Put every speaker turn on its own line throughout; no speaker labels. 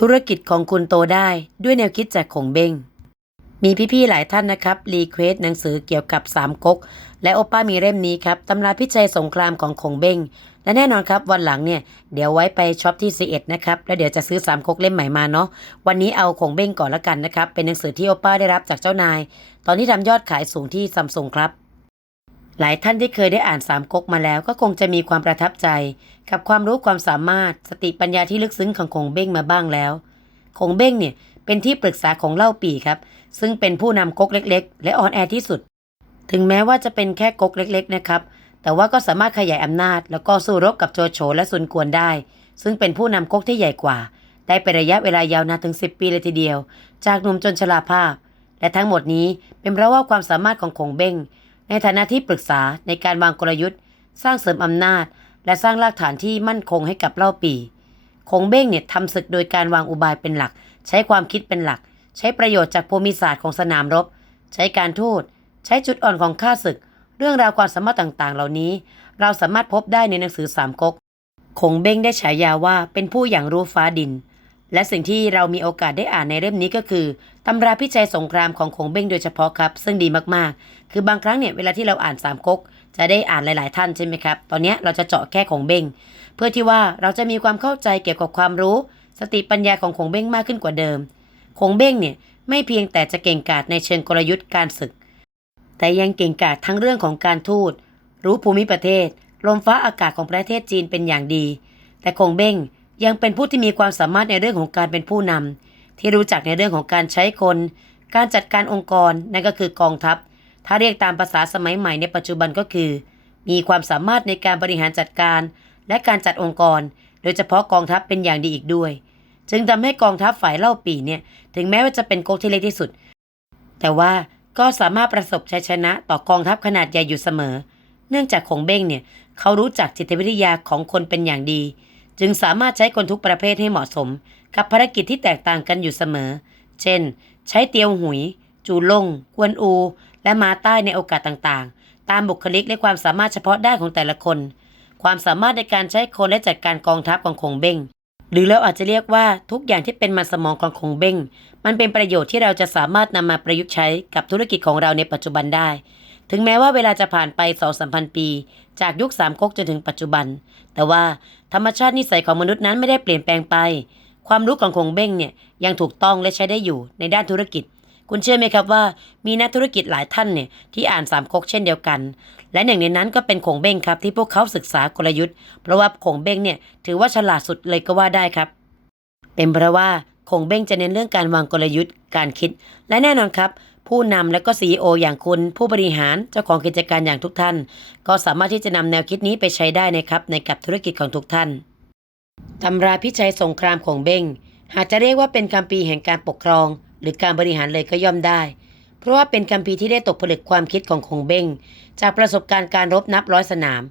ธุรกิจของคุณโตได้ด้วยแนวคิดจากขงเบงมีพี่ๆหลายท่านนะครับ รีเควสหนังสือเกี่ยวกับสามก๊กและโอป้ามีเล่มนี้ครับตำราพิจัยสงครามของขงเบงและแน่นอนครับวันหลังเนี่ยเดี๋ยวไว้ไปช็อปที่ C1 นะครับแล้วเดี๋ยวจะซื้อสามก๊กเล่มใหม่มาเนาะวันนี้เอาขงเบ้งก่อนละกันนะครับเป็นหนังสือที่โอป้าได้รับจากเจ้านาย ตอนที่ทำยอดขายสูงที่ซัมซุงครับ หลายท่านที่เคยได้อ่านสามก๊กมาแล้วก็คงจะมีความประทับใจ กับความรู้ความสามารถสติปัญญาที่ลึกซึ้งของคงเบ้งมาบ้างแล้ว คงเบ้งเนี่ยเป็นที่ปรึกษาของเล่าปี่ครับ ซึ่งเป็นผู้นำก๊กเล็ก ๆ และออนแอร์ที่สุด ถึงแม้ว่าจะเป็นแค่ก๊กเล็ก ๆ นะครับ แต่ว่าก็สามารถขยายอำนาจ แล้วก็สู้รบกับโจโฉและซุนกวนได้ ซึ่งเป็นผู้นำก๊กที่ใหญ่กว่า ได้เป็นระยะเวลายาวนานถึง 10 ปีเลยทีเดียว จากหนุ่มจนชราภาพ และทั้งหมดนี้เป็นเพราะว่าความสามารถของคงเบ้ง ในฐานะที่ปรึกษาในการวางกลยุทธ์ สร้างเสริมอำนาจ และสร้างรากฐานที่มั่นคงให้กับเล่าปีคงเบ้งเนี่ยทำศึกโดยการวางอุบายเป็นหลัก ใช้ความคิดเป็นหลัก ใช้ประโยชน์จากภูมิศาสตร์ของสนามรบ ใช้การทูตใช้จุดอ่อนของข้าศึก เรื่องราวความสามารถต่างๆ เหล่านี้ เราสามารถพบได้ในหนังสือสามก๊กคงเบ้งได้ฉายาว่าเป็นผู้อย่างรู้ฟ้าดิน และสิ่งที่เรามีโอกาสได้อ่านในเล่มนี้ก็คือตำราพิจัยสงครามของคงเบ้งโดยเฉพาะครับ ซึ่งดีมากๆ คือบางครั้งเนี่ยเวลาที่เราอ่านสามก๊กจะได้อ่านหลาย ๆ ท่านใช่ไหมครับ ตอนนี้เราจะเจาะแค่คงเบ้งเพื่อที่ว่าเราจะมีความเข้าใจเกี่ยวกับความรู้ สติปัญญาของคงเบ้งมากขึ้นกว่าเดิมคงเบ้งเนี่ยไม่เพียงแต่จะเก่งกาจในเชิงกลยุทธ์การศึก แต่ยังเก่งกาจทั้งเรื่องของการทูต รู้ภูมิประเทศ ลมฟ้าอากาศของประเทศจีนเป็นอย่างดี แต่คงเบ้ง ยังเป็นผู้ที่มีความสามารถในเรื่องของการเป็นผู้นำที่รู้จักในเรื่องของการใช้คน การจัดการองค์กรนั่นก็คือกองทัพ ถ้าเรียกตามภาษาสมัยใหม่ในปัจจุบันก็คือ มีความสามารถในการบริหารจัดการ และการจัดองค์กร โดยเฉพาะกองทัพเป็นอย่างดีอีกด้วย จึงทำให้กองทัพฝ่ายเล่าปีเนี่ยถึงแม้ว่าจะเป็นก๊กที่เล็กที่สุด แต่ว่าก็สามารถประสบชัยชนะต่อกองทัพขนาดใหญ่อยู่เสมอ เนื่องจากคงเบ้งเนี่ยเขารู้จักจิตวิทยาของคนเป็นอย่างดี จึงสามารถใช้คนทุกประเภทให้เหมาะสม กับภารกิจที่แตกต่างกันอยู่เสมอ เช่น ใช้เตียวหุย จูลง กวนอู และมาใต้ในโอกาสต่างๆ ตามบุคลิกและความสามารถเฉพาะด้านของแต่ละคน ความสามารถในการใช้คนและจัดการกองทัพของคงเบ้งหรือเราอาจจะเรียกว่าทุกอย่างที่เป็นมันสมองของคงเบ้งมันเป็นประโยชน์ที่เราจะสามารถนำมาประยุกต์ใช้กับธุรกิจของเราในปัจจุบันได้ ถึงแม้ว่าเวลาจะผ่านไป2องสามพันปี จากยุคสามก๊กจนถึงปัจจุบัน แต่ว่าธรรมชาตินิสัยของมนุษย์นั้นไม่ได้เปลี่ยนแปลงไป ความรู้ของคงเบ้งเนี่ยยังถูกต้องและใช้ได้อยู่ในด้านธุรกิจ คุณเชื่อไหมครับว่า มีนักธุรกิจหลายท่านเนี่ยที่อ่านสามก๊กเช่นเดียวกัน และหนึ่งในนั้นก็เป็นคงเบ้งครับที่พวกเขาศึกษากลยุทธ์ เพราะว่าคงเบ้งเนี่ยถือว่าฉลาดสุดเลยก็ว่าได้ครับ เป็นเพราะว่าคงเบ้งจะเน้นเรื่องการวางกลยุทธ์ การคิด และแน่นอนครับ ผู้นำและก็ CEO อย่างคุณผู้บริหารเจ้าของกิจการอย่างทุกท่าน ก็สามารถที่จะนำแนวคิดนี้ไปใช้ได้นะครับในกับธุรกิจของทุกท่านตำราพิชัยสงครามของเบ้งหากจะเรียกว่าเป็นคัมภีแห่งการปกครอง หรือการบริหารเลยก็ย่อมได้ เพราะว่าเป็นคัมภีร์ที่ได้ตกผลึกความคิดของคงเบ้งจากประสบการณ์การรบนับร้อยสนาม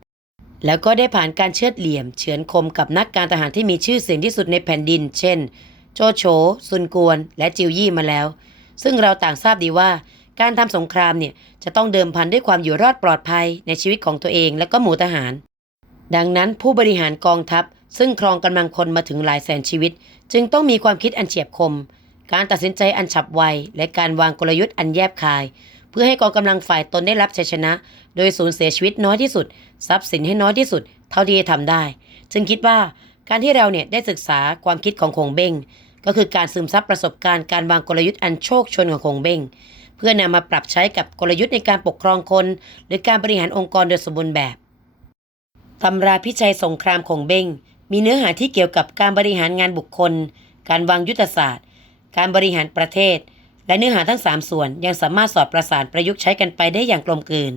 แล้วก็ได้ผ่านการเชือดเหลี่ยม เฉือนคมกับนักการทหารที่มีชื่อเสียงที่สุดในแผ่นดิน เช่น โจโฉซุนกวน และจิวยี่มาแล้ว ซึ่งเราต่างทราบดีว่า การทำสงครามเนี่ยจะต้องเดิมพันด้วยความอยู่รอดปลอดภัยในชีวิตของตัวเองและก็หมู่ทหาร ดังนั้นผู้บริหารกองทัพ ซึ่งครองกำลังคนมาถึงหลายแสนชีวิต จึงต้องมีความคิดอันเฉียบคม การตัดสินใจอันฉับไว และการวางกลยุทธ์อันแยบคาย เพื่อให้กองกำลังฝ่ายตนได้รับชัยชนะ โดยสูญเสียชีวิตน้อยที่สุด ทรัพย์สินให้น้อยที่สุด เท่าที่จะทำได้ จึงคิดว่าการที่เราเนี่ยได้ศึกษาความคิดของคงเบ้ง ก็คือการซึมซับประสบการณ์การวางกลยุทธ์อันโชคชนของคงเบ้งเพื่อนำมาปรับใช้กับกลยุทธ์ในการปกครองคน หรือการบริหารองค์กรโดยสมบูรณ์แบบตำราพิชัยสงครามของเบ้งมีเนื้อหาที่เกี่ยวกับการบริหารงานบุคคล การวางยุทธศาสตร์ การบริหารประเทศ และเนื้อหาทั้ง 3 ส่วนยังสามารถสอดประสานประยุกต์ใช้กันไปได้อย่างกลมกลืน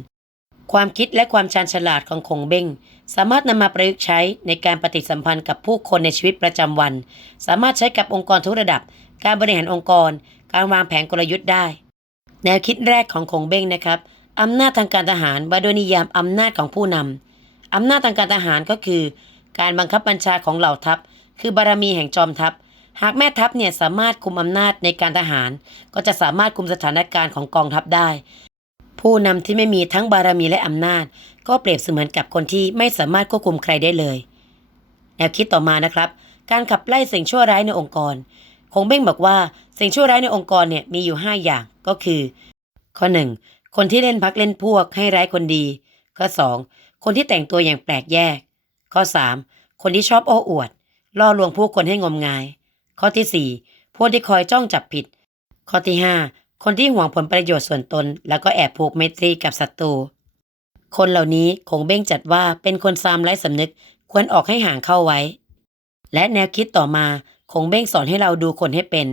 ความคิดและความชาญฉลาดของคงเบ้งสามารถนำมาประยุกต์ใช้ในการปฏิสัมพันธ์กับผู้คนในชีวิตประจำวัน สามารถใช้กับองค์กรทุกระดับ การบริหารองค์กร การวางแผนกลยุทธ์ได้ แนวคิดแรกของคงเบ้งนะครับอำนาจทางการทหารว่าโดยนิยามอำนาจของผู้นำอำนาจทางการทหารก็คือ การบังคับบัญชาของเหล่าทัพ คือบารมีแห่งจอมทัพ หากแม่ทัพเนี่ยสามารถคุมอำนาจในการทหาร ก็จะสามารถคุมสถานการณ์ของกองทัพได้ ผู้นำที่ไม่มีทั้งบารมีและอำนาจ ก็เปรียบเสมือนกับคนที่ไม่สามารถควบคุมใครได้เลย แนวคิดต่อมานะครับ การขับไล่สิ่งชั่วร้ายในองค์กร คงเบ้งบอกว่าสิ่งชั่วร้ายในองค์กรเนี่ยมีอยู่ 5 อย่างก็คือ ข้อ 1 คนที่เล่นพักเล่นพวกให้ร้ายคนดี ข้อ 2 คนที่แต่งตัวอย่างแปลกแยก ข้อ 3 คนที่ชอบโอ้อวด ล่อลวงผู้คนให้งมงาย ข้อทีสี่4 พวกที่คอยจ้องจับผิด ข้อที่ 5 คนที่หวงผลประโยชน์ส่วนตน แล้วก็แอบผูกไมตรีกับศัตรู คนเหล่านี้คงเบ้งจัดว่าเป็นคนซามไร้สำนึกควรออกให้ห่างเข้าไว้ และแนวคิดต่อมาคงเบ้งสอนให้เราดูคนให้เป็น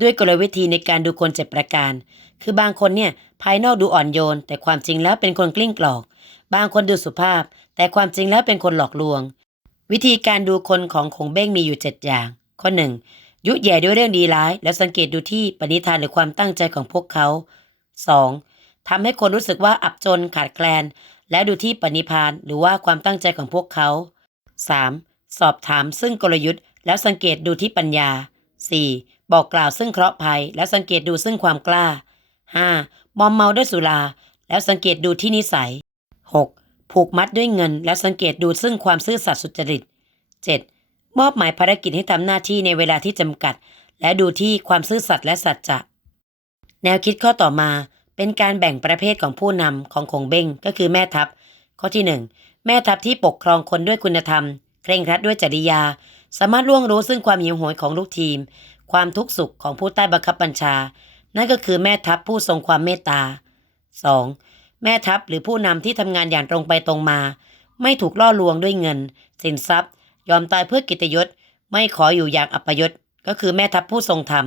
ด้วยกลวิธีในการดูคนเจ็ดประการ คือบางคนเนี่ยภายนอกดูอ่อนโยน แต่ความจริงแล้วเป็นคนกลิ้งกลอก บางคนดูสุภาพ แต่ความจริงแล้วเป็นคนหลอกลวง วิธีการดูคนของคงเบ้งมีอยู่ 7 อย่าง ข้อ 1. ยุแย่ด้วยเรื่องดีร้าย แล้วสังเกตดูที่ปณิธานหรือความตั้งใจของพวกเขา 2. ทำให้คนรู้สึกว่าอับจนขาดแคลน และดูที่ปณิพานหรือว่าความตั้งใจของพวกเขา 3. สอบถามซึ่งกลยุทธ์ แล้วสังเกตดูที่ปัญญา 4. บอกกล่าวซึ่งเคราะห์ภัย แล้วสังเกตดูซึ่งความกล้า 5. มอมเมาด้วยสุรา แล้วสังเกตดูที่นิสัย 6. ผูกมัดด้วยเงิน แล้วสังเกตดูซึ่งความซื่อสัตย์สุจริต 7. มอบหมายภารกิจให้ทำหน้าที่ในเวลาที่จำกัด และดูที่ความซื่อสัตย์และสัจจะ แนวคิดข้อต่อมาเป็นการแบ่งประเภทของผู้นำของคงเบ้งก็คือแม่ทัพ ข้อที่ 1 แม่ทัพที่ปกครองคนด้วยคุณธรรม เคร่งครัดด้วยจริยา สามารถล่วงรู้ซึ่งความหิวโหยของลูกทีม ความทุกข์สุขของผู้ใต้บังคับบัญชา นั่นก็คือแม่ทัพผู้ทรงความเมตตา 2. แม่ทัพหรือผู้นำที่ทำงานอย่างตรงไปตรงมา ไม่ถูกล่อลวงด้วยเงิน สินทรัพย์ ยอมตายเพื่อกิตยศ ไม่ขออยู่อย่างอัปยศ ก็คือแม่ทัพผู้ทรงธรรม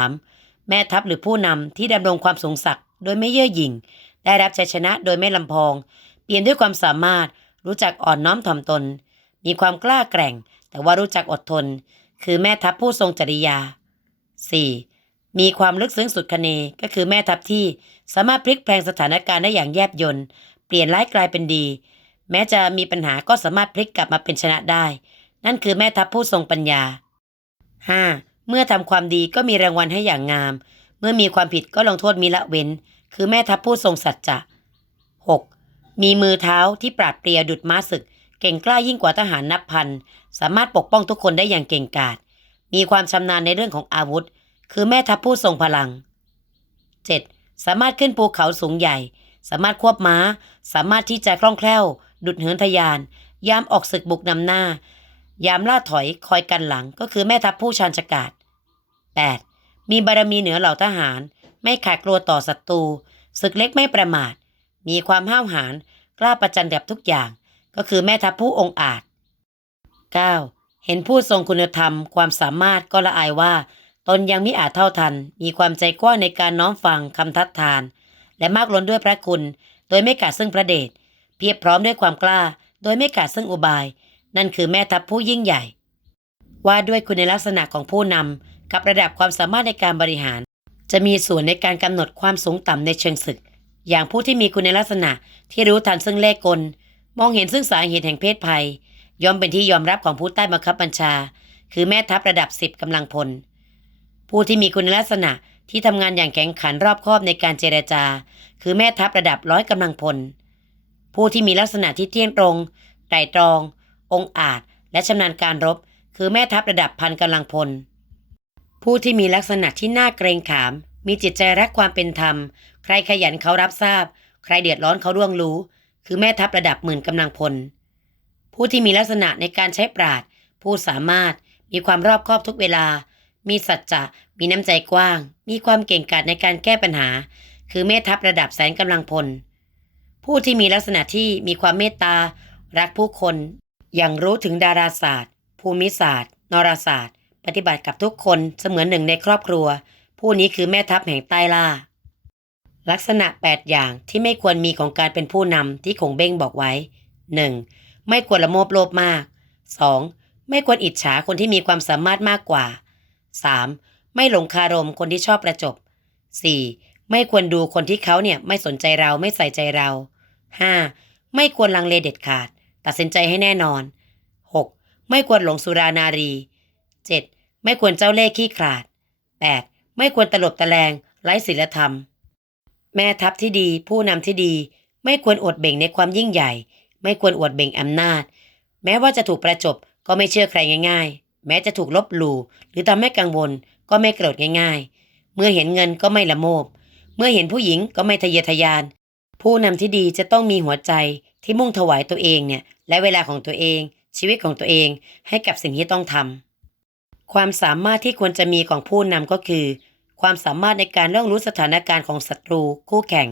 3. แม่ทัพหรือผู้นำที่ดำรงความสูงศักดิ์โดยไม่เย่อหยิ่ง ได้รับชัยชนะโดยไม่ลำพอง เปลี่ยนด้วยความสามารถ รู้จักอ่อนน้อมถ่อมตน มีความกล้าแกร่ง แต่ว่ารู้จักอดทน คือแม่ทัพผู้ทรงจริยา 4. มีความลึกซึ้งสุดคเนก็คือแม่ทัพที่สามารถพลิกแปลงสถานการณ์ได้อย่างแยบยลเปลี่ยนร้ายกลายเป็นดี แม้จะมีปัญหาก็สามารถพลิกกลับมาเป็นชนะได้ นั่นคือแม่ทัพผู้ทรงปัญญา 5. เมื่อทำความดีก็มีรางวัลให้อย่างงาม เมื่อมีความผิดก็ลงโทษมีละเว้น คือแม่ทัพผู้ทรงสัจจะ 6. มีมือเท้าที่ปราดเปรียวดุดม้าศึก เก่งกล้ายิ่งกว่าทหารนับพัน สามารถปกป้องทุกคนได้อย่างเก่งกาจ มีความชำนาญในเรื่องของอาวุธ คือแม่ทัพผู้ทรงพลัง 7. สามารถขึ้นภูเขาสูงใหญ่ สามารถควบม้า สามารถที่จะคล่องแคล่ว ดุดเหินทะยาน ยามออกศึกบุกนำหน้า ยามล่าถอยคอยกันหลังก็คือแม่ทัพผู้ชาญฉกาจ 8. มีบารมีเหนือเหล่าทหาร ไม่ขาดกลัวต่อศัตรูศึกเล็กไม่ประมาท มีความห้าวหาญกล้าประจันกับทุกอย่าง ก็คือแม่ทัพผู้องอาจ 9. เห็นผู้ทรงคุณธรรม ความสามารถก็ละอายว่า ตนยังมิอาจเท่าทัน มีความใจกว้างในการน้อมฟังคำทัดทาน และมากล้นด้วยพระคุณ โดยไม่กาดซึ่งพระเดช เพียบพร้อมด้วยความกล้า โดยไม่กาดซึ่งอุบาย นั่นคือแม่ทัพผู้ยิ่งใหญ่ ว่าด้วยคุณลักษณะของผู้นำกับระดับความสามารถในการบริหาร จะมีส่วนในการกำหนดความสูงต่ำในเชิงศึก อย่างผู้ที่มีคุณลักษณะที่รู้ทันซึ่งเลขกล มองเห็นซึ่งสาเหตุแห่งเพศภัย ย่อมเป็นที่ยอมรับของผู้ใต้บังคับบัญชา คือแม่ทัพระดับสิบกำลังพล ผู้ที่มีคุณลักษณะที่ทำงานอย่างแข็งขันรอบคอบในการเจรจา คือแม่ทัพระดับร้อยกำลังพล ผู้ที่มีลักษณะที่เที่ยงตรงไตร่ตรอง องอาจ และชำนาญการรบ คือแม่ทัพระดับพันกำลังพล ผู้ที่มีลักษณะที่น่าเกรงขาม มีจิตใจรักความเป็นธรรม ใครขยันเขารับทราบ ใครเดือดร้อนเขาร่วงรู้ คือแม่ทัพระดับหมื่นกำลังพล ผู้ที่มีลักษณะในการใช้ปราดผู้สามารถมีความรอบคอบทุกเวลา มีสัจจะ มีน้ำใจกว้าง มีความเก่งกาจในการแก้ปัญหา คือแม่ทัพระดับแสนกำลังพล ผู้ที่มีลักษณะที่มีความเมตตา รักผู้คน อย่างรู้ถึงดาราศาสตร์ ภูมิศาสตร์ นรศาสตร์ ปฏิบัติกับทุกคนเสมือนหนึ่งในครอบครัว ผู้นี้คือแม่ทัพแห่งใต้ล่า ลักษณะ 8 อย่างที่ไม่ควรมีของการเป็นผู้นำที่คงเบ้งบอกไว้ 1. ไม่ควรละโมบโลภมาก 2. ไม่ควรอิจฉาคนที่มีความสามารถมากกว่า 3. ไม่หลงคารมคนที่ชอบประจบ 4. ไม่ควรดูคนที่เขาเนี่ยไม่สนใจเราไม่ใส่ใจเรา 5. ไม่ควรลังเลเด็ดขาด ตัดสินใจให้แน่นอน 6. ไม่ควรหลงสุรานารี 7. ไม่ควรเจ้าเล่ห์ขี้ขลาด 8. ไม่ควรตลบตะแลงไร้ศีลธรรม แม่ทัพที่ดีผู้นำที่ดี ไม่ควรอวดเบ่งในความยิ่งใหญ่ ไม่ควรอวดเบ่งอำนาจ แม้ว่าจะถูกประจบก็ไม่เชื่อใครง่ายแม้จะถูกลบหลู่หรือทำให้กังวลก็ไม่โกรธง่าย ๆ เมื่อเห็นเงินก็ไม่ละโมบ เมื่อเห็นผู้หญิงก็ไม่ทะเยอทะยาน ผู้นำที่ดีจะต้องมีหัวใจที่มุ่งถวายตัวเองเนี่ยและเวลาของตัวเอง ชีวิตของตัวเองให้กับสิ่งที่ต้องทำความสามารถที่ควรจะมีของผู้นำก็คือ ความสามารถในการล่วงรู้สถานการณ์ของศัตรู คู่แข่ง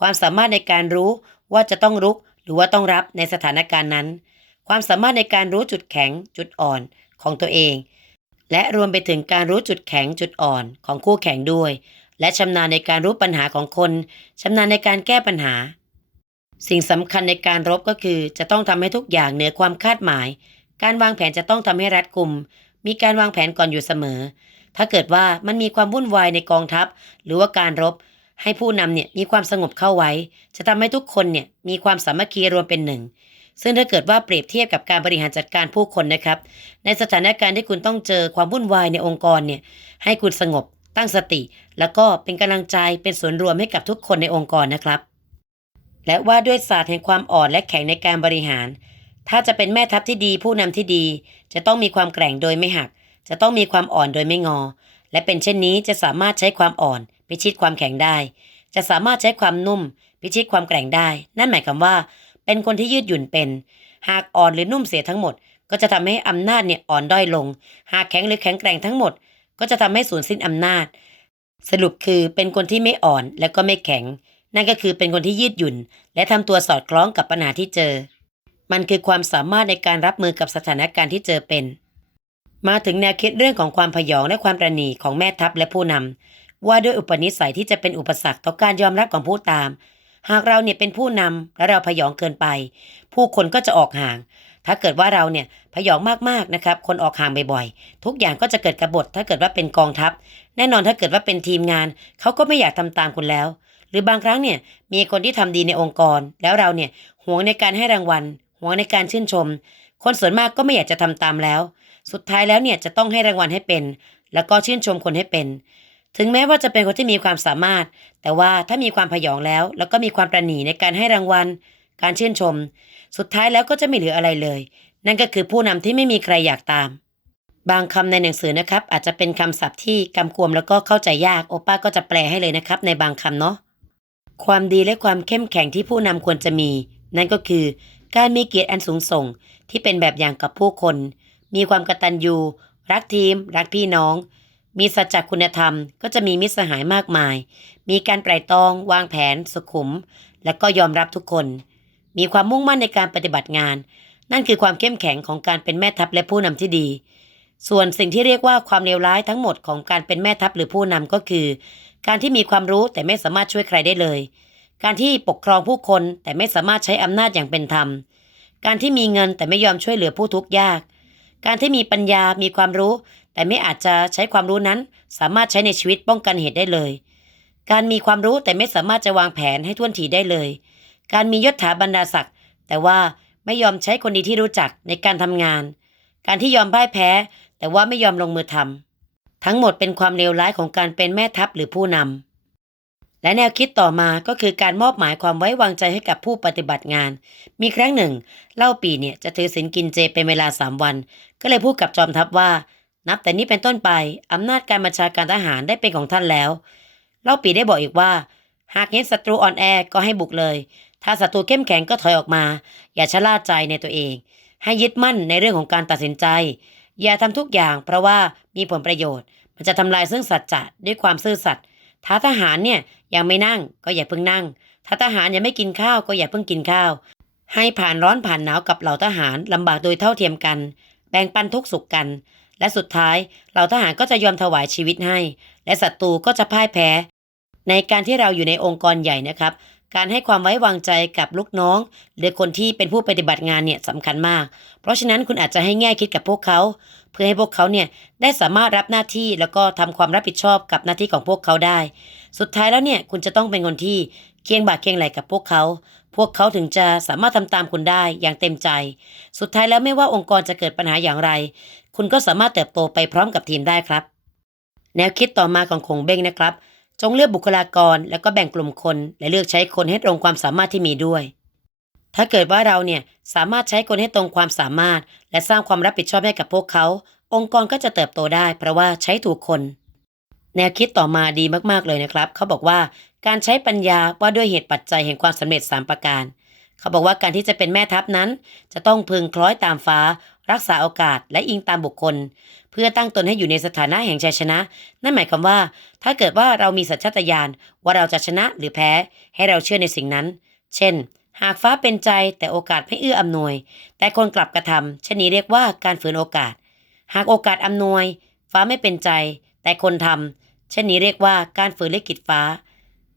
ความสามารถในการรู้ว่าจะต้องรุกหรือว่าต้องรับในสถานการณ์นั้น ความสามารถในการรู้จุดแข็งจุดอ่อนของตัวเอง และรวมไปถึงการรู้จุดแข็งจุดอ่อนของคู่แข่งด้วย และชำนาญในการรู้ปัญหาของคนชำนาญในการแก้ปัญหา สิ่งสำคัญในการรบก็คือ จะต้องทำให้ทุกอย่างเหนือความคาดหมาย การวางแผนจะต้องทำให้รัดกุม มีการวางแผนก่อนอยู่เสมอ ถ้าเกิดว่ามันมีความวุ่นวายในกองทัพ หรือว่าการรบ ให้ผู้นำเนี่ยมีความสงบเข้าไว้ จะทำให้ทุกคนเนี่ยมีความสามัคคีรวมเป็นหนึ่งซึ่งถ้าเกิดว่าเปรียบเทียบกับการบริหารจัดการผู้คนนะครับ ในสถานการณ์ที่คุณต้องเจอความวุ่นวายในองค์กรเนี่ยให้คุณสงบ ตั้งสติ แล้วก็เป็นกำลังใจเป็นส่วนรวมให้กับทุกคนในองค์กรนะครับ และว่าด้วยศาสตร์แห่งความอ่อนและแข็งในการบริหาร ถ้าจะเป็นแม่ทัพที่ดีผู้นำที่ดี จะต้องมีความแกร่งโดยไม่หัก จะต้องมีความอ่อนโดยไม่งอ และเป็นเช่นนี้จะสามารถใช้ความอ่อนพิชิตความแข็งได้ จะสามารถใช้ความนุ่ม พิชิตความแกร่งได้ นั่นหมายความว่า เป็นคนที่ยืดหยุ่นเป็น หากอ่อนหรือนุ่มเสียทั้งหมด ก็จะทำให้อำนาจเนี่ยอ่อนด้อยลง หากแข็งหรือแข็งแกร่งทั้งหมด ก็จะทำให้สูญสิ้นอำนาจ สรุปคือเป็นคนที่ไม่อ่อนและก็ไม่แข็ง นั่นก็คือเป็นคนที่ยืดหยุ่น และทำตัวสอดคล้องกับปัญหาที่เจอ มันคือความสามารถในการรับมือกับสถานการณ์ที่เจอเป็น มาถึงแนวคิดเรื่องของความพยองและความประณีของแม่ทัพและผู้นำว่าด้วยอุปนิสัยที่จะเป็นอุปสรรคต่อการยอมรับของผู้ตาม หากเราเนี่ยเป็นผู้นำและเราพยองเกินไป ผู้คนก็จะออกห่าง ถ้าเกิดว่าเราเนี่ยพยองมากๆนะครับ คนออกห่างบ่อยๆ ทุกอย่างก็จะเกิดกบฏถ้าเกิดว่าเป็นกองทัพ แน่นอนถ้าเกิดว่าเป็นทีมงาน เขาก็ไม่อยากทำตามคุณแล้ว หรือบางครั้งเนี่ยมีคนที่ทำดีในองค์กร แล้วเราเนี่ยหวงในการให้รางวัลหวงในการชื่นชม คนส่วนมากก็ไม่อยากจะทำตามแล้ว สุดท้ายแล้วเนี่ยจะต้องให้รางวัลให้เป็น แล้วก็ชื่นชมคนให้เป็นถึงแม้ว่าจะเป็นคนที่มีความสามารถ แต่ว่าถ้ามีความพยองแล้ว แล้วก็มีความประหนีในการให้รางวัล การชื่นชม สุดท้ายแล้วก็จะไม่เหลืออะไรเลย นั่นก็คือผู้นำที่ไม่มีใครอยากตาม บางคำในหนังสือนะครับ อาจจะเป็นคำศัพท์ที่กำกวมแล้วก็เข้าใจยากโอป้าก็จะแปลให้เลยนะครับ ในบางคำเนาะความดีและความเข้มแข็งที่ผู้นำควรจะมี นั่นก็คือ การมีเกียรติอันสูงส่ง ที่เป็นแบบอย่างกับผู้คน มีความกตัญญูรักทีม รักพี่น้อง มีสัจจคุณธรรม ก็จะมีมิตรสหายมากมาย มีการไตร่ตรอง วางแผน สุขุม และก็ยอมรับทุกคน มีความมุ่งมั่นในการปฏิบัติงาน นั่นคือความเข้มแข็งของการเป็นแม่ทัพและผู้นำที่ดี ส่วนสิ่งที่เรียกว่าความเลวร้ายทั้งหมดของการเป็นแม่ทัพหรือผู้นำก็คือ การที่มีความรู้แต่ไม่สามารถช่วยใครได้เลย การที่ปกครองผู้คนแต่ไม่สามารถใช้อำนาจอย่างเป็นธรรม การที่มีเงินแต่ไม่ยอมช่วยเหลือผู้ทุกข์ยาก การที่มีปัญญามีความรู้ แต่ไม่อาจจะใช้ความรู้นั้น สามารถใช้ในชีวิตป้องกันเหตุได้เลย การมีความรู้แต่ไม่สามารถจะวางแผนให้ท่วนทีได้เลย การมียศถาบรรดาศักดิ์แต่ว่าไม่ยอมใช้คนดีที่รู้จักในการทำงาน การที่ยอมพ่ายแพ้ แต่ว่าไม่ยอมลงมือทำทั้งหมดเป็นความเลวร้ายของการเป็นแม่ทัพหรือผู้นำและแนวคิดต่อมาก็คือการมอบหมายความไว้วางใจให้กับผู้ปฏิบัติงาน มีครั้งหนึ่ง เล่าปีเนี่ยจะถือศีลกินเจเป็นเวลาสามวัน ก็เลยพูดกับจอมทัพว่า นับแต่นี้เป็นต้นไปอำนาจการบัญชาการทหารได้เป็นของท่านแล้ว เล่าปีได้บอกอีกว่า หากเห็นศัตรูอ่อนแอก็ให้บุกเลย ถ้าศัตรูเข้มแข็งก็ถอยออกมา อย่าชะล่าใจในตัวเอง ให้ยึดมั่นในเรื่องของการตัดสินใจ อย่าทำทุกอย่างเพราะว่ามีผลประโยชน์ มันจะทำลายซึ่งสัจจะด้วยความซื่อสัตย์ถ้าทหารเนี่ยยังไม่นั่งก็อย่าเพิ่งนั่ง ถ้าทหารยังไม่กินข้าวก็อย่าเพิ่งกินข้าว ให้ผ่านร้อนผ่านหนาวกับเหล่าทหารลำบากโดยเท่าเทียมกัน แบ่งปันทุกสุขกัน และสุดท้ายเหล่าทหารก็จะยอมถวายชีวิตให้ และศัตรูก็จะพ่ายแพ้ ในการที่เราอยู่ในองค์กรใหญ่นะครับ การให้ความไว้วางใจกับลูกน้อง หรือคนที่เป็นผู้ปฏิบัติงานเนี่ยสำคัญมาก เพราะฉะนั้นคุณอาจจะให้แง่คิดกับพวกเขา เพื่อให้พวกเขาเนี่ยได้สามารถรับหน้าที่แล้วก็ทำความรับผิดชอบกับหน้าที่ของพวกเขาได้ สุดท้ายแล้วเนี่ยคุณจะต้องเป็นคนที่เคียงบ่าเคียงไหลกับพวกเขา พวกเขาถึงจะสามารถทำตามคุณได้อย่างเต็มใจ สุดท้ายแล้วไม่ว่าองค์กรจะเกิดปัญหาอย่างไร คุณก็สามารถเติบโตไปพร้อมกับทีมได้ครับ แนวคิดต่อมาของคงเบ้งนะครับ จงเลือกบุคลากรแล้วก็แบ่งกลุ่มคน และเลือกใช้คนให้ตรงความสามารถที่มีด้วย ถ้าเกิดว่าเราเนี่ยสามารถใช้คนให้ตรงความสามารถ และสร้างความรับผิดชอบให้กับพวกเขา องค์กรก็จะเติบโตได้ เพราะว่าใช้ถูกคน แนวคิดต่อมาดีมากๆเลยนะครับ เขาบอกว่าการใช้ปัญญาว่าด้วยเหตุปัจจัยแห่งความสำเร็จ 3 ประการ เขาบอกว่าการที่จะเป็นแม่ทัพนั้น จะต้องพึงคล้อยตามฟ้า รักษาโอกาสและอิงตามบุคคล เพื่อตั้งตนให้อยู่ในสถานะแห่งชัยชนะ นั่นหมายความว่า ถ้าเกิดว่าเรามีสัญชาตญาณว่าเราจะชนะหรือแพ้ ให้เราเชื่อในสิ่งนั้น เช่น หากฟ้าเป็นใจแต่โอกาสไม่เอื้ออำนวย แต่คนกลับกระทำเช่นนี้เรียกว่าการฝืนโอกาส หากโอกาสอำนวย ฟ้าไม่เป็นใจ แต่คนทำเช่นนี้เรียกว่าการฝืนลิขิตฟ้า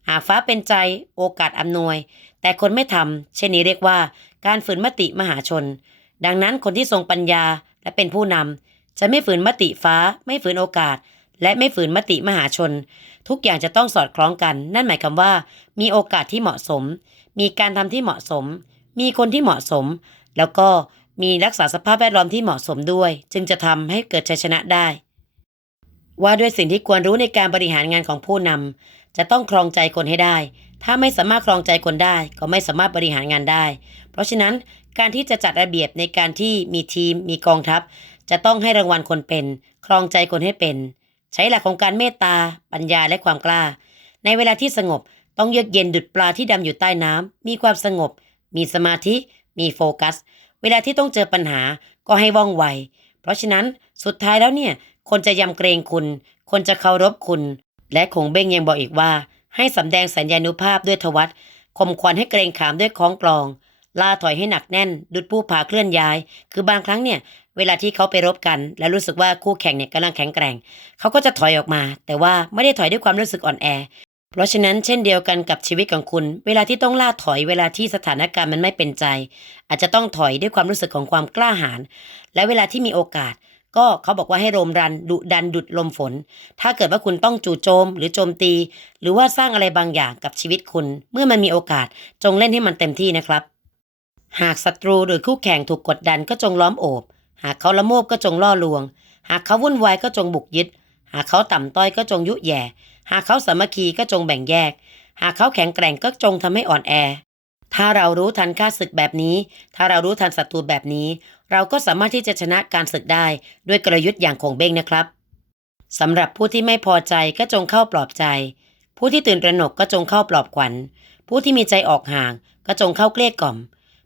หากฟ้าเป็นใจ โอกาสอำนวย แต่คนไม่ทำเช่นนี้เรียกว่า การฝืนมติมหาชน ดังนั้นคนที่ทรงปัญญาและเป็นผู้นำจะไม่ฝืนมติฟ้า ไม่ฝืนโอกาส และไม่ฝืนมติมหาชน ทุกอย่างจะต้องสอดคล้องกัน นั่นหมายความว่า มีโอกาสที่เหมาะสม มีการทำที่เหมาะสม มีคนที่เหมาะสม แล้วก็มีรักษาสภาพแวดล้อมที่เหมาะสมด้วย จึงจะทำให้เกิดชัยชนะได้ ว่าด้วยสิ่งที่ควรรู้ในการบริหารงานของผู้นำ จะต้องครองใจคนให้ได้ ถ้าไม่สามารถครองใจคนได้ ก็ไม่สามารถบริหารงานได้ เพราะฉะนั้นการที่จะจัดระเบียบในการที่มีทีม มีกองทัพ จะต้องให้รางวัลคนเป็น ครองใจคนให้เป็น ใช้หลักของการเมตตา ปัญญาและความกล้า ในเวลาที่สงบต้องเยือกเย็นดุดปลาที่ดำอยู่ใต้น้ำมีความสงบ มีสมาธิ มีโฟกัส เวลาที่ต้องเจอปัญหาก็ให้ว่องไว เพราะฉะนั้นสุดท้ายแล้วเนี่ย คนจะยำเกรงคุณ คนจะเคารพคุณ และคงเบ้งยังบอกอีกว่า ให้สำแดงสัญญานุภาพด้วยทวัตข่มขวัญให้เกรงขามด้วยคล้องกลอง ล่าถอยให้หนักแน่น ดุดผู้ผาเคลื่อนย้าย คือบางครั้งเนี่ย เวลาที่เขาไปรบกัน แล้วรู้สึกว่าคู่แข่งเนี่ยกำลังแข็งแกร่ง เขาก็จะถอยออกมา แต่ว่าไม่ได้ถอยด้วยความรู้สึกอ่อนแอ เพราะฉะนั้นเช่นเดียวกันกับชีวิตของคุณ เวลาที่ต้องล่าถอยเวลาที่สถานการณ์มันไม่เป็นใจ อาจจะต้องถอยด้วยความรู้สึกของความกล้าหาญและเวลาที่มีโอกาส ก็เขาบอกว่าให้โรมรันดุดันดุดลมฝน ถ้าเกิดว่าคุณต้องจู่โจมหรือโจมตี หรือว่าสร้างอะไรบางอย่างกับชีวิตคุณ เมื่อมันมีโอกาสจงเล่นให้มันเต็มที่นะครับ หากศัตรูหรือคู่แข่งถูกกดดันก็จงล้อมโอบ หากเขาละโมบก็จงล่อลวง หากเขาวุ่นวายก็จงบุกยึด หากเขาต่ำต้อยก็จงยุแย่ หากเขาสามัคคีก็จงแบ่งแยก หากเขาแข็งแกร่งก็จงทำให้อ่อนแอถ้าเรารู้ทันค่าศึกแบบนี้ ถ้าเรารู้ทันศัตรูแบบนี้ เราก็สามารถที่จะชนะการศึกได้ด้วยกลยุทธ์อย่างคงเบ้งนะครับสำหรับผู้ที่ไม่พอใจก็จงเข้าปลอบใจ ผู้ที่ตื่นตระหนกก็จงเข้าปลอบขวัญ ผู้ที่มีใจออกห่าง ก็จงเข้าเกลี้ยกล่อม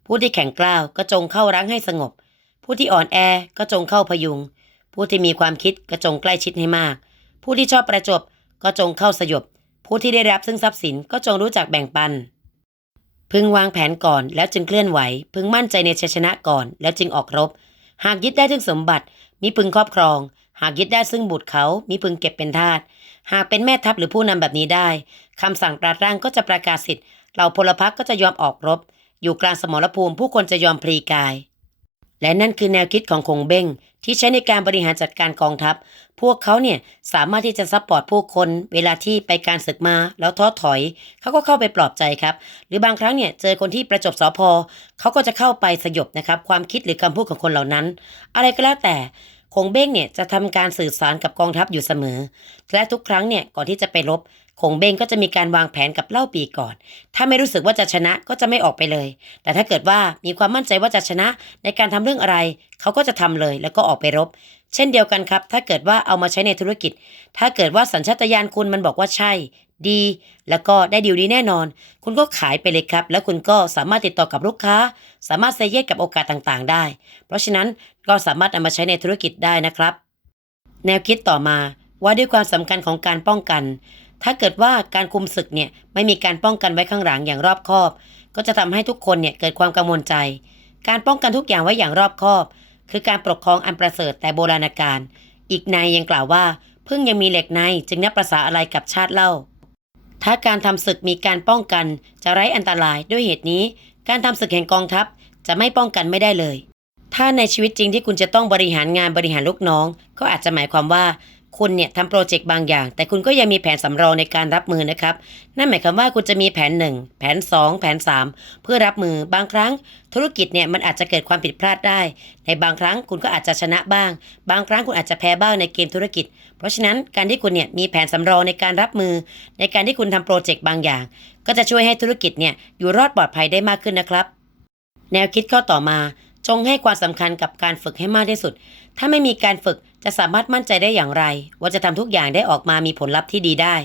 ผู้ที่แข็งกร้าวก็จงเข้ารั้งให้สงบ ผู้ที่อ่อนแอก็จงเข้าพยุง ผู้ที่มีความคิดก็จงใกล้ชิดให้มาก ผู้ที่ชอบประจบก็จงเข้าสยบ ผู้ที่ได้รับซึ่งทรัพย์สินก็จงรู้จักแบ่งปัน พึงวางแผนก่อนแล้วจึงเคลื่อนไหว พึงมั่นใจในชัยชนะก่อนแล้วจึงออกรบ หากยึดได้ซึ่งสมบัติ มิพึงครอบครอง หากยึดได้ซึ่งบุตรเขา มิพึงเก็บเป็นทาส หากเป็นแม่ทัพหรือผู้นำแบบนี้ได้คำสั่งปราร่างก็จะประกาศสิทธิ์เหล่าพลพรรคก็จะยอมออกรบ อยู่กลางสมรภูมิผู้คนจะยอมพลีกาย และนั่นคือแนวคิดของคงเบ้งที่ใช้ในการบริหารจัดการกองทัพ พวกเขาเนี่ยสามารถที่จะซัพพอร์ตผู้คน เวลาที่ไปการศึกมาแล้วท้อถอย เขาก็เข้าไปปลอบใจครับ หรือบางครั้งเนี่ยเจอคนที่ประจบสอพอเขาก็จะเข้าไปสยบนะครับความคิดหรือคำพูดของคนเหล่านั้น อะไรก็แล้วแต่คงเบ้งเนี่ยจะทำการสื่อสารกับกองทัพอยู่เสมอ และทุกครั้งเนี่ยก่อนที่จะไปรบ คงเบงก็จะมีการวางแผนกับเล่าปีก่อน ถ้าไม่รู้สึกว่าจะชนะก็จะไม่ออกไปเลย แต่ถ้าเกิดว่ามีความมั่นใจว่าจะชนะในการทำเรื่องอะไร เขาก็จะทำเลยแล้วก็ออกไปรบ เช่นเดียวกันครับ ถ้าเกิดว่าเอามาใช้ในธุรกิจ ถ้าเกิดว่าสัญชาตญาณคุณมันบอกว่าใช่ ดี แล้วก็ได้ดีลดีแน่นอน คุณก็ขายไปเลยครับ แล้วคุณก็สามารถติดต่อกับลูกค้า สามารถเซเยสกับโอกาสต่างๆ ได้ เพราะฉะนั้นก็สามารถเอามาใช้ในธุรกิจได้นะครับ แนวคิดต่อมาว่าด้วยความสำคัญของการป้องกัน ถ้าเกิดว่าการคุมศึกเนี่ยไม่มีการป้องกันไว้ข้างหลังอย่างรอบคอบ ก็จะทำให้ทุกคนเนี่ยเกิดความกังวลใจ การป้องกันทุกอย่างไว้อย่างรอบคอบ คือการปกครองอันประเสริฐแต่โบราณกาลอีกนายยังกล่าวว่าพึ่งยังมีเหล็กในจึงนับประษาอะไรกับชาติเล่า ถ้าการทำศึกมีการป้องกันจะไร้อันตรายด้วยเหตุนี้ การทำศึกแห่งกองทัพจะไม่ป้องกันไม่ได้เลย ถ้าในชีวิตจริงที่คุณจะต้องบริหารงานบริหารลูกน้อง ก็อาจจะหมายความว่า คุณเนี่ยทำโปรเจกต์บางอย่าง แต่คุณก็ยังมีแผนสำรองในการรับมือนะครับ นั่นหมายความว่าคุณจะมีแผน 1 แผน 2 แผน 3 เพื่อรับมือบางครั้ง ธุรกิจเนี่ยมันอาจจะเกิดความผิดพลาดได้ ในบางครั้งคุณก็อาจจะชนะบ้าง บางครั้งคุณอาจจะแพ้บ้างในเกมธุรกิจ เพราะฉะนั้นการที่คุณเนี่ยมีแผนสำรองในการรับมือ ในการที่คุณทำโปรเจกต์บางอย่าง ก็จะช่วยให้ธุรกิจเนี่ยอยู่รอดปลอดภัยได้มากขึ้นนะครับ แนวคิดข้อต่อมาจงให้ความสำคัญกับการฝึกให้มากที่สุด ถ้าไม่มีการฝึกจะสามารถมั่นใจได้อย่างไร ว่าจะทำทุกอย่างได้ออกมามีผลลัพธ์ที่ดีได้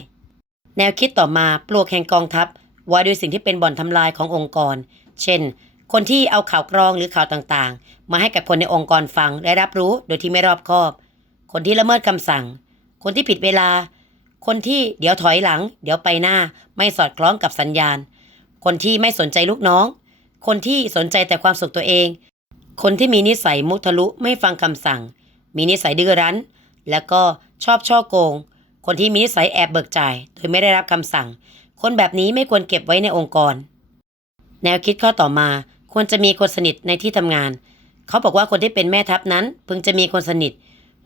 แนวคิดต่อมาปลวกแห่งกองทัพว่าด้วยสิ่งที่เป็นบ่อนทำลายขององค์กร เช่น คนที่เอาข่าวกรองหรือข่าวต่างๆ มาให้กับคนในองค์กรฟังและรับรู้โดยที่ไม่รอบคอบ คนที่ละเมิดคำสั่ง คนที่ผิดเวลา คนที่เดี๋ยวถอยหลัง เดี๋ยวไปหน้า ไม่สอดคล้องกับสัญญาณ คนที่ไม่สนใจลูกน้อง คนที่สนใจแต่ความสุขตัวเอง คนที่มีนิสัยมุทะลุไม่ฟังคำสั่ง มีนิสัยดื้อรั้น แล้วก็ชอบช่อโกง คนที่มีนิสัยแอบเบิกจ่าย โดยไม่ได้รับคำสั่ง คนแบบนี้ไม่ควรเก็บไว้ในองค์กร แนวคิดข้อต่อมาควรจะมีคนสนิทในที่ทำงาน เขาบอกว่าคนที่เป็นแม่ทัพนั้นพึงจะมีคนสนิท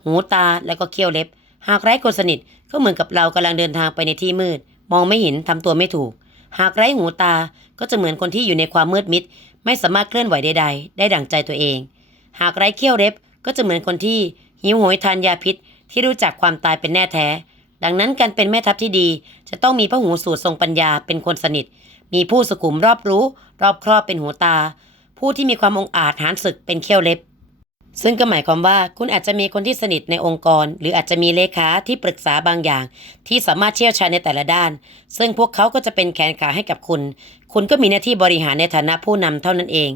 หูตาแล้วก็เขี้ยวเล็บ หากไร้คนสนิทก็เหมือนกับเรากำลังเดินทางไปในที่มืด มองไม่เห็นทำตัวไม่ถูก หากไร้หูตาก็จะเหมือนคนที่อยู่ในความมืดมิด ไม่สามารถเคลื่อนไหวใดๆ ได้ดั่งใจตัวเอง หากไร้เขี้ยวเล็บก็จะเหมือนคนที่หิวโหยทานยาพิษที่รู้จักความตายเป็นแน่แท้ ดังนั้นการเป็นแม่ทัพที่ดี จะต้องมีพระหูสูตรทรงปัญญาเป็นคนสนิท มีผู้สุขุมรอบรู้ รอบครอบเป็นหูตา ผู้ที่มีความองอาจหานศึกเป็นเขี้ยวเล็บ ซึ่งก็หมายความว่าคุณอาจจะมีคนที่สนิทในองค์กร หรืออาจจะมีเลขาที่ปรึกษาบางอย่าง ที่สามารถเชี่ยวชาญในแต่ละด้าน ซึ่งพวกเขาก็จะเป็นแขนขาให้กับคุณ คุณก็มีหน้าที่บริหารในฐานะผู้นำเท่านั้นเอง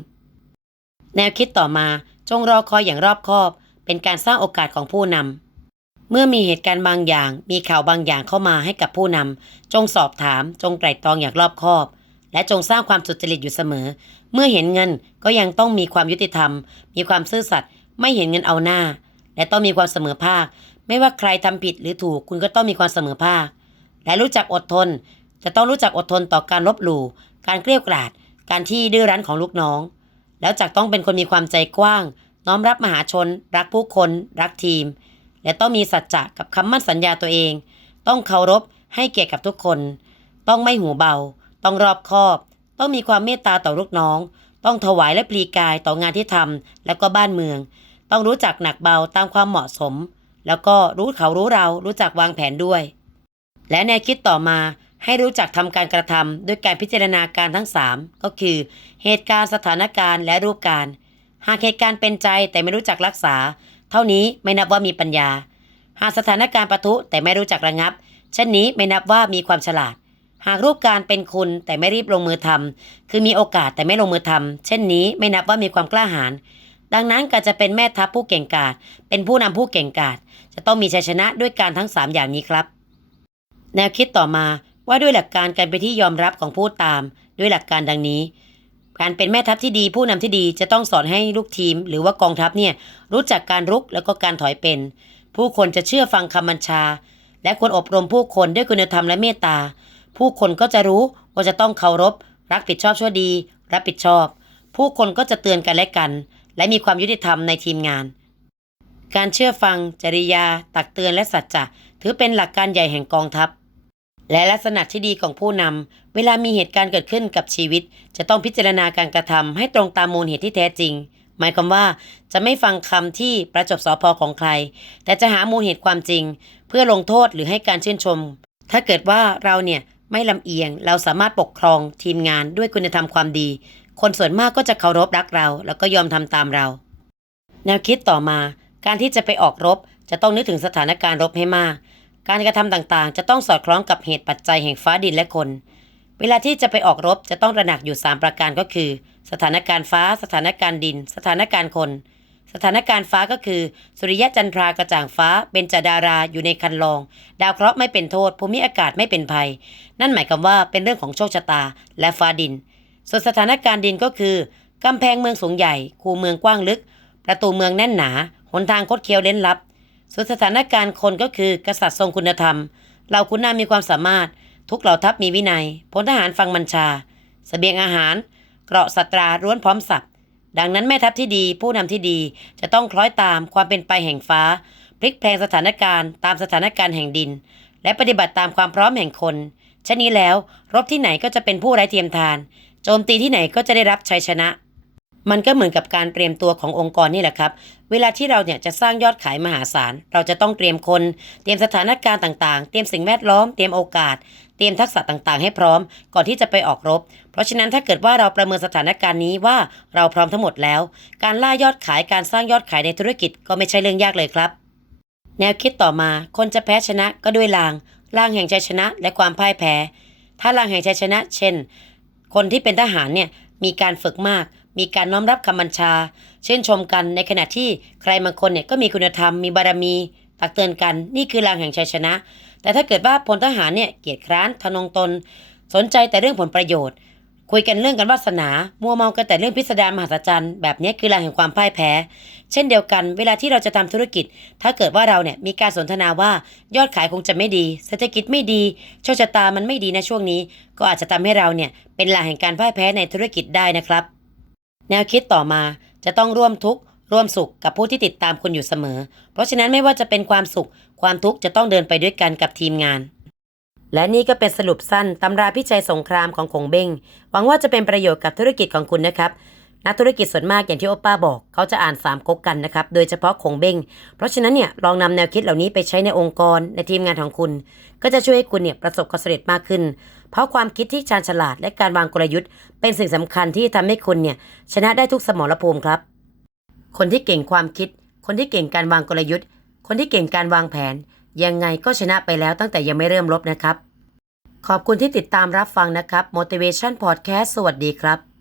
แนวคิดต่อมาจงรอคอยอย่างรอบคอบ เป็นการสร้างโอกาสของผู้นำเมื่อมีเหตุการณ์บางอย่าง มีข่าวบางอย่างเข้ามาให้กับผู้นำจงสอบถาม จงไตร่ตรองอย่างรอบคอบและจงสร้างความสุจริตอยู่เสมอ เมื่อเห็นเงินก็ยังต้องมีความยุติธรรม มีความซื่อสัตย์ ไม่เห็นเงินเอาหน้า และต้องมีความเสมอภาค ไม่ว่าใครทำผิดหรือถูกคุณก็ต้องมีความเสมอภาค และรู้จักอดทน จะต้องรู้จักอดทนต่อการลบหลู่ การเกลี้ยกล่อดการที่ดื้อรั้นของลูกน้อง แล้วจักต้องเป็นคนมีความใจกว้าง น้อมรับมหาชน รักผู้คน รักทีม และต้องมีสัจจะกับคำมั่นสัญญาตัวเอง ต้องเคารพให้เกียรติกับทุกคน ต้องไม่หูเบา ต้องรอบคอบ ต้องมีความเมตตาต่อลูกน้อง ต้องถวายและปลีกายต่องานที่ทำและก็บ้านเมือง ต้องรู้จักหนักเบาตามความเหมาะสม แล้วก็รู้เขารู้เรารู้จักวางแผนด้วย และแนวคิดต่อมาให้รู้จักทำการกระทำด้วยการพิจารณาการทั้ง 3 ก็คือ เหตุการณ์สถานการณ์และรูปการหากเหตุการณ์เป็นใจแต่ไม่รู้จักรักษา เท่านี้ไม่นับว่ามีปัญญา หากสถานการณ์ปะทุแต่ไม่รู้จักระงับเช่นนี้ไม่นับว่ามีความฉลาด หากรูปการเป็นคุณแต่ไม่รีบลงมือทำคือมีโอกาสแต่ไม่ลงมือทำเช่นนี้ไม่นับว่ามีความกล้าหาญ ดังนั้นการจะเป็นแม่ทัพผู้เก่งกาจเป็นผู้นำผู้เก่งกาจจะต้องมีชัยชนะด้วยการทั้ง 3 อย่างนี้ครับ แนวคิดต่อมาว่าด้วยหลักการการเป็นที่ยอมรับของผู้ตาม ด้วยหลักการดังนี้ การเป็นแม่ทัพที่ดีผู้นำที่ดีจะต้องสอนให้ลูกทีม หรือว่ากองทัพเนี่ยรู้จักการรุกแล้วก็การถอยเป็น ผู้คนจะเชื่อฟังคำบัญชา และควรอบรมผู้คนด้วยคุณธรรมและเมตตา ผู้คนก็จะรู้ว่าจะต้องเคารพ รักผิดชอบชั่วดี รับผิดชอบ ผู้คนก็จะเตือนกันและกัน และมีความยุติธรรมในทีมงาน การเชื่อฟัง จริยา ตักเตือนและสัจจะถือเป็นหลักการใหญ่แห่งกองทัพ และลักษณะที่ดีของผู้นำเวลามีเหตุการณ์เกิดขึ้นกับชีวิต จะต้องพิจารณาการกระทำให้ตรงตามมูลเหตุที่แท้จริง หมายความว่าจะไม่ฟังคำที่ประจบสอพอของใคร แต่จะหามูลเหตุความจริง เพื่อลงโทษหรือให้การชื่นชม ถ้าเกิดว่าเราเนี่ยไม่ลำเอียงเราสามารถปกครองทีมงานด้วยคุณธรรมความดี คนส่วนมากก็จะเคารพรักเรา แล้วก็ยอมทำตามเรา แนวคิดต่อมาการที่จะไปออกรบจะต้องนึกถึงสถานการณ์รบให้มาก การกระทำต่างๆ จะต้องสอดคล้องกับเหตุปัจจัยแห่งฟ้าดินและคน เวลาที่จะไปออกรบจะต้องระหนักอยู่ 3 ประการก็คือ สถานการณ์ฟ้า สถานการณ์ดิน สถานการณ์คน สถานการณ์ฟ้าก็คือ สุริยะจันทรากระจ่างฟ้าเบญจดาราอยู่ในคันลอง ดาวเคราะห์ไม่เป็นโทษภูมิอากาศไม่เป็นภัย นั่นหมายความว่าเป็นเรื่องของโชคชะตาและฟ้าดิน ส่วนสถานการณ์ดินก็คือกำแพงเมืองสูงใหญ่ คูเมืองกว้างลึก ประตูเมืองแน่นหนา หนทางคดเคี้ยวเล่นลับ ส่วนสถานการณ์คนก็คือกษัตริย์ทรงคุณธรรมเหล่าขุนนางมีความสามารถ ทุกเหล่าทัพมีวินัยพลทหารฟังบัญชาเสบียงอาหาร เกราะสตราร้วนพร้อมสับดังนั้นแม่ทัพที่ดี ผู้นำที่ดีจะต้องคล้อยตามความเป็นไปแห่งฟ้า พลิกแพลงสถานการณ์ตามสถานการณ์แห่งดิน และปฏิบัติตามความพร้อมแห่งคนชะนี้แล้ว รบที่ไหนก็จะเป็นผู้ไร้เทียมทาน โจมตีที่ไหนก็จะได้รับชัยชนะ มันก็เหมือนกับการเตรียมตัวขององค์กรนี่แหละครับ เวลาที่เราเนี่ยจะสร้างยอดขายมหาศาล เราจะต้องเตรียมคน เตรียมสถานการณ์ต่างๆ เตรียมสิ่งแวดล้อม เตรียมโอกาส เตรียมทักษะต่างๆ ให้พร้อม ก่อนที่จะไปออกรบ เพราะฉะนั้นถ้าเกิดว่าเราประเมินสถานการณ์นี้ว่าเราพร้อมทั้งหมดแล้ว การล่ายอดขาย การสร้างยอดขายในธุรกิจก็ไม่ใช่เรื่องยากเลยครับ แนวคิดต่อมา คนจะแพ้ชนะก็ด้วยลาง ลางแห่งชัยชนะและความพ่ายแพ้ ถ้าลางแห่งชัยชนะ เช่น คนที่เป็นทหารเนี่ยมีการฝึกมาก มีการน้อมรับคำบัญชา เช่นชมกันในขณะที่ใครบางคนเนี่ยก็มีคุณธรรมมีบารมีตักเตือนกันนี่คือรางแห่งชัยชนะ แต่ถ้าเกิดว่าพลทหารเนี่ยเกียจคร้านทะนงตน สนใจแต่เรื่องผลประโยชน์ คุยกันเรื่องกันวาสนา มัวเมากันแต่เรื่องพิสดารมหัศจรรย์แบบนี้คือลางแห่งความพ่ายแพ้ เช่นเดียวกันเวลาที่เราจะทำธุรกิจ ถ้าเกิดว่าเราเนี่ยมีการสนทนาว่ายอดขายคงจะไม่ดีเศรษฐกิจไม่ดีโชคชะตามันไม่ดีนะช่วงนี้ ก็อาจจะทำให้เราเนี่ยเป็นลางแห่งการพ่ายแพ้ในธุรกิจได้นะครับ แนวคิดต่อมาจะต้องร่วมทุกข์ร่วมสุขกับผู้ที่ติดตามคุณอยู่เสมอ เพราะฉะนั้นไม่ว่าจะเป็นความสุข ความทุกข์จะต้องเดินไปด้วยกันกับทีมงาน และนี่ก็เป็นสรุปสั้นตำราพิชัยสงครามของคงเบ้งหวังว่าจะเป็นประโยชน์กับธุรกิจของคุณนะครับ นักธุรกิจส่วนมากอย่างที่โอป้าบอก เขาจะอ่าน3ก๊กกันนะครับ โดยเฉพาะคงเบ้งเพราะฉะนั้นเนี่ยลองนำแนวคิดเหล่านี้ไปใช้ในองค์กรในทีมงานของคุณ ก็จะช่วยให้คุณเนี่ยประสบความสำเร็จมากขึ้น เพราะความคิดที่ชาญฉลาดและการวางกลยุทธ์ เป็นสิ่งสำคัญที่ทำให้คุณเนี่ยชนะได้ทุกสมรภูมิครับ คนที่เก่งความคิด คนที่เก่งการวางกลยุทธ์ คนที่เก่งการวางแผน ยังไงก็ชนะไปแล้วตั้งแต่ยังไม่เริ่มรบนะครับ ขอบคุณที่ติดตามรับฟังนะครับ Motivation Podcast สวัสดีครับ